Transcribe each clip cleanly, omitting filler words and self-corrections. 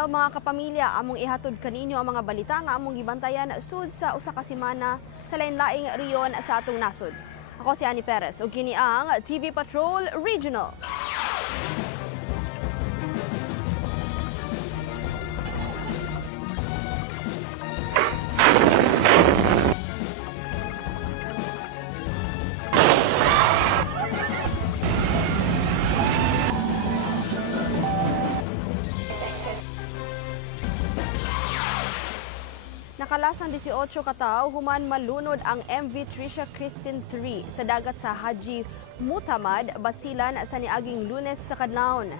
adlaw mga kapamilya, among ihatod kaninyo ang mga balita nga among gibantayan sud sa usa ka semana sa lain-laing riyon sa atong nasod. Ako si Annie Perez ug kini ang TV Patrol Regional. Nakalasang 18 ka tawo human malunod ang MV Trisha Christine 3 sa dagat sa Haji Mutamad, Basilan sa niaging Lunes sa kadlawon.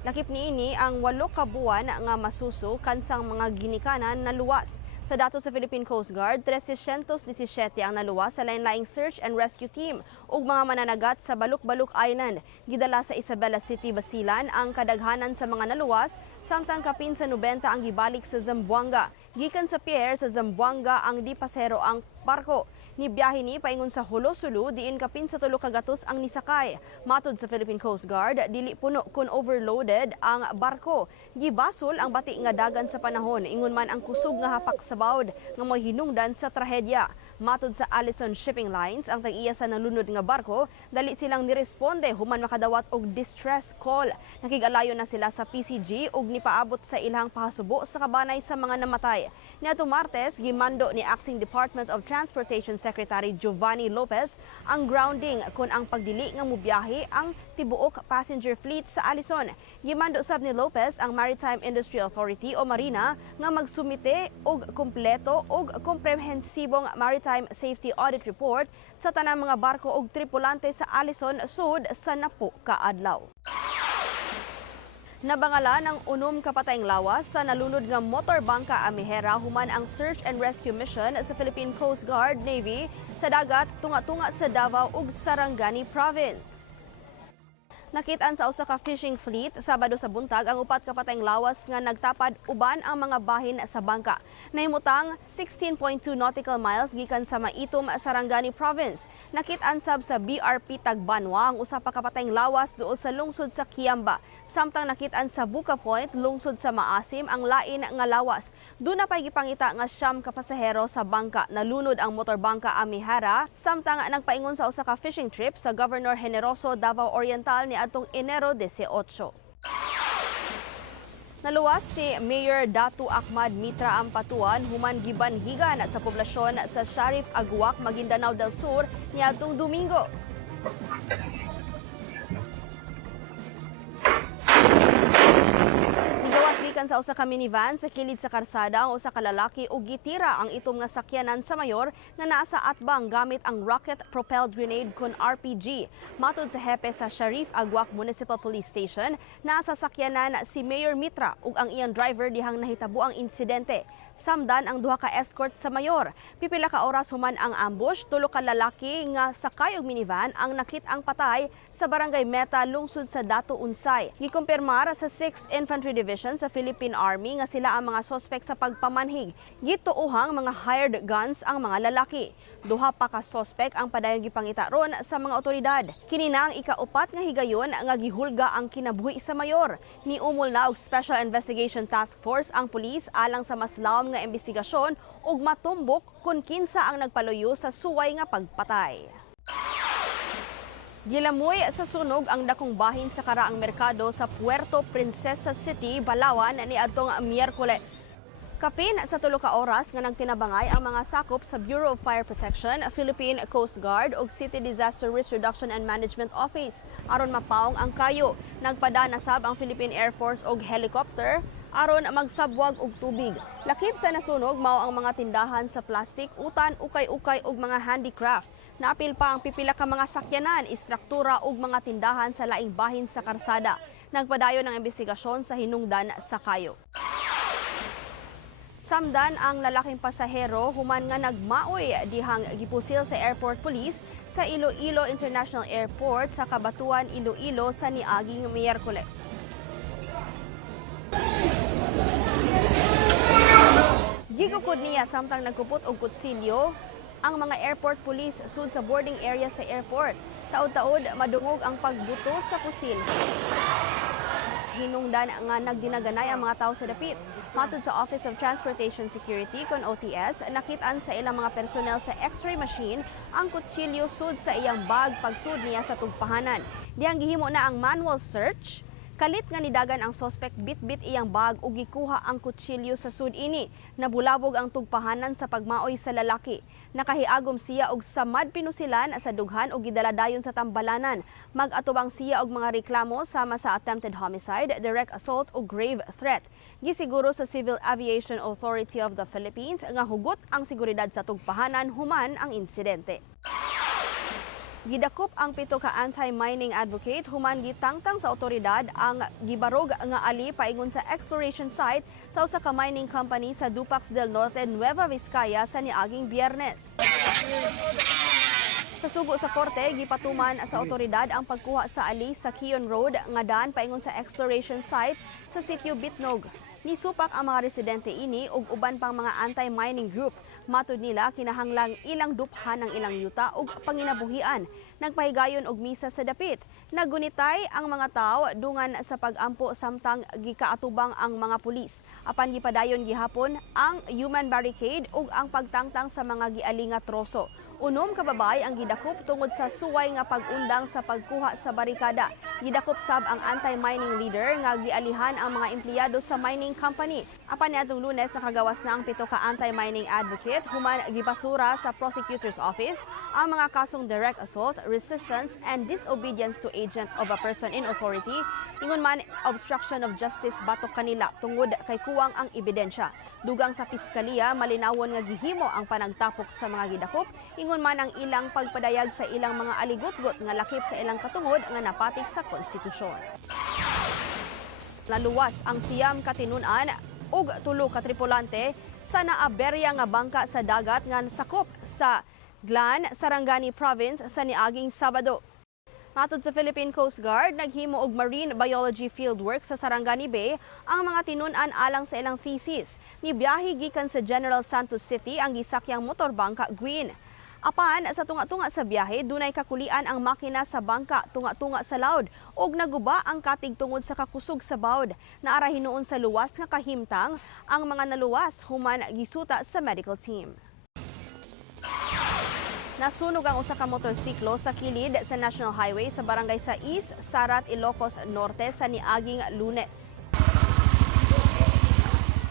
Lakip niini ang 8 ka buwan nga masuso kansang mga ginikanan na luwas. Sa datos sa Philippine Coast Guard, 317 ang naluwas sa lain-laing search and rescue team ug mga mananagat sa Baluk-Baluk Island. Gidala sa Isabela City, Basilan ang kadaghanan sa mga naluwas, samtang kapin sa 90 ang gibalik sa Zamboanga. Gikan sa pier sa Zamboanga ang di pasero ang barko. Nibiyahe ni paingon sa Hulo-Sulu diin kapin sa 3 ka gatos ang nisakay. Matod sa Philippine Coast Guard, dili puno kun overloaded ang barko. Gibasol ang bati nga dagan sa panahon, ingon man ang kusog nga hapak sa bawd nga moy hinungdan sa trahedya. Matod sa Allison Shipping Lines, ang tag-iya sa nalunod nga barko, dali silang niresponde human makadawat og distress call. Nakigalayo na sila sa PCG ug nipaabot sa ilang pahasubo sa kabanay sa mga namatay. Niadtong Martes, gimando ni Acting Department of Transportation Secretary Giovanni Lopez ang grounding kun ang pagdili nga mobiyahe ang tibuok passenger fleet sa Allison. Gimando sab ni Lopez ang Maritime Industry Authority o Marina nga magsumite og kompleto og komprehensibong maritime safety audit report sa tanang mga barko ug tripulante sa Allison sud sa napo ka adlaw. Nabangala ng 6 kapatayng lawas sa nalunod nga motorbangka Amihera human ang search and rescue mission sa Philippine Coast Guard Navy sa dagat tunga-tunga sa Davao ug Sarangani Province. Nakitaan sa usa ka fishing fleet Sabado sa buntag ang 4 kapatayng lawas nga nagtapad uban ang mga bahin sa bangka. Nahimutang 16.2 nautical miles gikan sa Maitom, Sarangani Province. Nakitaan sab sa BRP Tagbanwa ang usa pa kapatayng lawas duol sa lungsod sa Kiamba. Samtang nakitaan sa Buka Point, lungsod sa Maasim ang lain nga lawas. Doon na pay gipangita nga 9 ka pasahero sa bangka. Nalunod ang motorbangka Amihara samtang nagpaingon sa usa ka fishing trip sa Governor Generoso, Davao Oriental ni adtong Enero 18. Naluwas si Mayor Datu Ahmad Mitra Ampatuan human gibanhigan sa poblasyon sa Sharif Aguac, Maguindanao del Sur niadtong Domingo. Sa usa ka minivan sa kilid sa karsada ang usa ka lalaki ug gitira ang itom nga sakyanan sa mayor nga naa sa atbang gamit ang rocket propelled grenade kun RPG. Matod sa hepe sa Sharif Aguac Municipal Police Station, naa sa sakyanan si Mayor Mitra ug ang iyang driver dihang nahitabo ang insidente. Samdan ang 2 ka escort sa mayor. Pipila ka oras human ang ambush, 3 ka lalaki nga sakay og minivan ang nakit ang patay sa Barangay Meta, lungsod sa Dato Unsay. Gikumpirmar sa 6th Infantry Division sa Philippine Army nga sila ang mga sospek sa pagpamanhig. Gituohang mga hired guns ang mga lalaki. 2 pa ka sospek ang padayong gipangita ron sa mga otoridad. Kini na ang ika-4 nga higayon nga gihulga ang kinabuhi sa mayor. Niumol na og Special Investigation Task Force ang pulis alang sa mas lawom nga investigasyon ug matumbok kung kinsa ang nagpaluyo sa suway nga pagpatay. Gilamoy sa sunog ang dakong bahin sa karaang merkado sa Puerto Princesa City, Balawan niadtong Miyerkules. Kapin sa 3 ka oras nga nagtinabangay ang mga sakop sa Bureau of Fire Protection, Philippine Coast Guard ug City Disaster Risk Reduction and Management Office aron mapaong ang kayo. Nagpadana sab ang Philippine Air Force og helicopter aron magsabwag og tubig. Lakip sa nasunog mao ang mga tindahan sa plastik, utan, ukay-ukay ug mga handicraft. Naapil pa ang pipila ka mga sakyanan, istruktura ug mga tindahan sa laing bahin sa karsada. Nagpadayon ng investigasyon sa hinungdan sa kayo. Samdan ang lalaking pasahero human nga nagmaoy dihang gipusil sa airport police sa Iloilo International Airport sa Kabatuan, Iloilo sa niaging Miyerkules. Gigukod niya samtang nagkupot og kutsilyo ang mga airport police sud sa boarding area sa airport. Taod-taod madungog ang pagbuto sa kusil. hinungdan nga nagdinaganay ang mga tao sa dapit. Matod sa Office of Transportation Security kon OTS, nakitaan sa ilang mga personel sa X-ray machine ang kutsilyo sud sa iyang bag pagsud niya sa tugpahanan. Dihang gihimo na ang manual search, kalit nga nidagan ang suspect bit-bit iyang bag ug gikuha ang kutsilyo sa sud ini. Nabulabog ang tugpahanan sa pagmaoy sa lalaki. Nakahiagom siya og samad pinusilan sa dughan ug gidala dayon sa tambalanan. Mag-atubang siya og mga reklamo sama sa attempted homicide, direct assault ug grave threat. Gisiguro sa Civil Aviation Authority of the Philippines nga hugot ang seguridad sa tugpahanan human ang insidente. Gidakop ang 7 ka anti-mining advocate human gitangtang sa otoridad ang gibarog nga ali paingon sa exploration site sa usa ka mining company sa Dupax del Norte, Nueva Vizcaya sa niaging Biyernes. Sa sugo sa korte, gipatuman sa otoridad ang pagkuha sa ali sa Kion Road nga daan paingon sa exploration site sa sitio Bitnog. Nisupak ang mga residente ini ug uban pang mga anti-mining group. Matud nila kinahanglang ilang duphan ang ilang yuta ug panginabuhian. Nagpahigayon og misa sa dapit. Nagunitay ang mga tao dungan sa pag-ampo samtang gikaatubang ang mga pulis. Apan gipadayon gihapon ang human barricade ug ang pagtangtang sa mga giali nga troso. Unom ka babay ang gidakop tungod sa suway nga pag-undang sa pagkuha sa barikada. Gidakop sab ang anti-mining leader nga gialihan ang mga empleyado sa mining company. Apan niadtong Lunes nakagawas na ang 7 ka anti-mining advocate human gibasura sa prosecutor's office ang mga kasong direct assault, resistance and disobedience to agent of a person in authority, ingon man obstruction of justice batok kanila tungod kay kuwang ang ebidensya. Dugang sa piskalya, malinawon nga gihimo ang panagtapok sa mga gidakop, ingon man ang ilang pagpadayag sa ilang mga aligot-got nga lakip sa ilang katungod nga napatik sa konstitusyon. Naluwas ang siyam ka tinun-an ug 3 ka tripulante sa naaberya nga bangka sa dagat nga sakop sa Glan, Sarangani Province sa niaging Sabado. Matod sa Philippine Coast Guard, naghimo og marine biology fieldwork sa Sarangani Bay ang mga tinun-an alang sa ilang thesis. Nibiyahe gikan sa General Santos City ang gisakyang motor bangka Gwin. Apan sa tunga-tunga sa biyahe, dunay kakulian ang makina sa bangka tunga-tunga sa laod ug naguba ang katig tungod sa kakusog sa bawd. Naara hinuon sa luwas nga kahimtang ang mga naluwas human gisuta sa medical team. Nasunog ang usa ka motorsiklo sa kilid sa National Highway sa barangay sa East Sarat, Ilocos Norte sa niaging Lunes.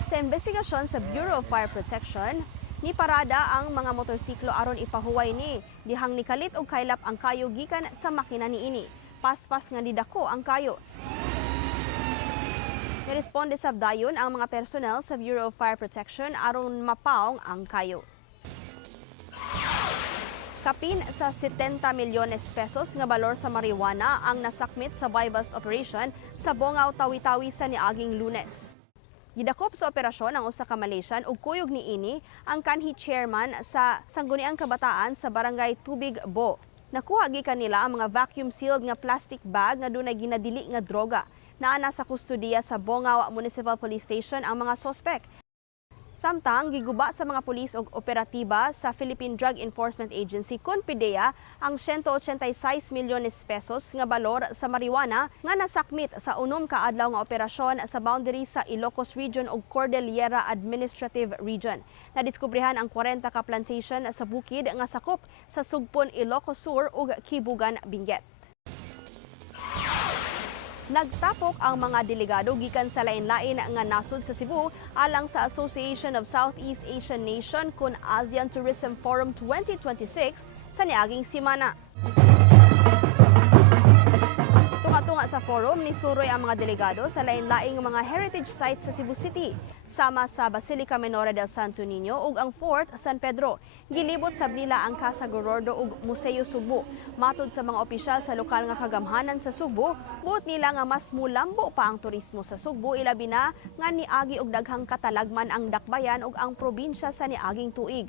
Sa investigasyon sa Bureau of Fire Protection, ni parada ang mga motorsiklo aron ipahuway ni dihang nikalit og kaylap ang kayo gikan sa makina niini. Paspas nga nidako ang kayo. Niresponde sab dayon ang mga personnel sa Bureau of Fire Protection aron mapaong ang kayo. Kapin sa 70 milyones pesos nga balor sa marijuana ang nasakmit sa buy-bust operation sa Bongaw, Tawi-Tawi sa niaging Lunes. Gidakop sa operasyon ang usa ka Malaysian ug kuyog niini ang kanhi chairman sa Sangguniang Kabataan sa Barangay Tubig Bo. Nakuha gikan nila ang mga vacuum-sealed nga plastic bag nga dunay ginadili nga droga. Naa na sa kustudiya sa Bongaw Municipal Police Station ang mga sospek. Samtang giguba sa mga pulis og operatiba sa Philippine Drug Enforcement Agency kon PDEA ang 186 milyones pesos nga balor sa marijuana nga nasakmit sa unom ka adlaw nga operasyon sa boundary sa Ilocos Region ug Cordillera Administrative Region. Nadiskubrihan ang 40 ka plantation sa bukid nga sakop sa Sugpon, Ilocos Sur ug Kibugan, Benguet. Nagtapok ang mga delegado gikan sa lain-lain nga nasud sa Cebu alang sa Association of Southeast Asian Nation kun ASEAN Tourism Forum 2026 sa niaging simana. Tunga-tunga sa forum, nisuroy ang mga delegado sa lain-laing mga heritage sites sa Cebu City, sama sa Basilica Menor del Santo Niño ug ang Fort San Pedro. Gilibot sa nila ang Casa Gorordo ug Museo Subo. Matud sa mga opisyal sa lokal nga kagamhanan sa Subo, buot nila nga mas mulambo pa ang turismo sa Subo, ilabi na nga niagi og daghang katalagman ang dakbayan ug ang probinsya sa niaging tuig.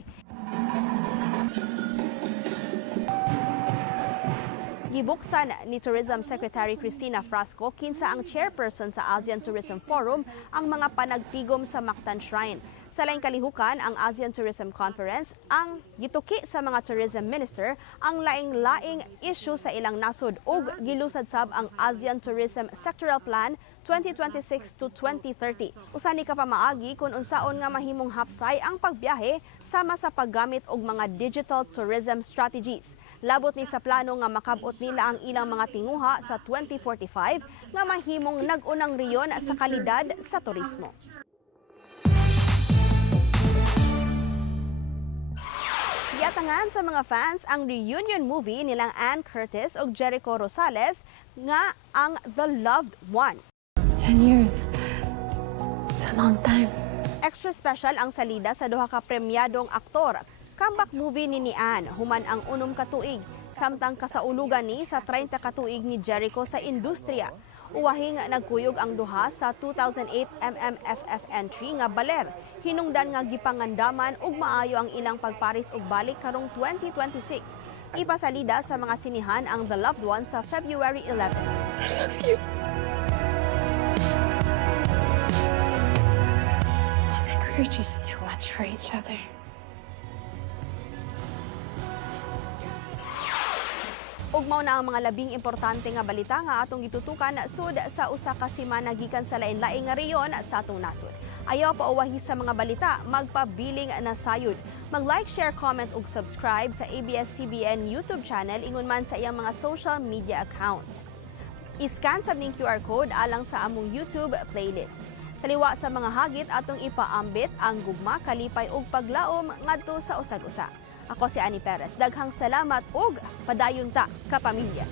Gibuksan ni Tourism Secretary Cristina Frasco kinsa ang chairperson sa ASEAN Tourism Forum ang mga panagtigom sa Mactan Shrine. Sa laing kalihukan, ang ASEAN Tourism Conference ang gituki sa mga tourism minister ang laing-laing issue sa ilang nasod ug gilusad sab ang ASEAN Tourism Sectoral Plan 2026 to 2030. Usa ni kapamaagi kung unsaon nga mahimong hapsay ang pagbiyahe sama sa paggamit og mga digital tourism strategies. Labot ni sa plano nga makabot nila ang ilang mga tinguha sa 2045 nga mahimong nag-unang riyon sa kalidad sa turismo. Giatangan sa mga fans ang reunion movie nilang Ann Curtis ug Jericho Rosales nga ang The Loved One. 10 years. It's a long time. Extra special ang salida sa duha ka premyadong aktor. Comeback movie ni Ann human ang 6 ka tuig, samtang kasaulugan ni sa 30 ka tuig ni Jericho sa industriya. Uwahing nagkuyog ang duha sa 2008 MMFF entry nga baler. Hinungdan nga gipangandaman ug maayo ang ilang pagparis ug balik karong 2026. Ipasalida sa mga sinihan ang The Loved One sa February 11. I love you. I think we're just too much for each other. Ug mao na ang mga labing importante nga balita nga atong gitutukan sud sa usa ka semana gikan sa lain-laing nga rehiyon sa atong nasod. Ayaw pa uwahi sa mga balita, magpabiling na sayod. Mag-like, share, comment ug subscribe sa ABS-CBN YouTube channel ingon man sa iyang mga social media accounts. I-scan sa ning QR code alang sa among YouTube playlist. Taliwa sa mga hagit atong ipaambit ang gugma, kalipay ug paglaom ngadto sa usag-usa. Ako si Annie Perez. Daghang salamat ug padayon ta kapamilya.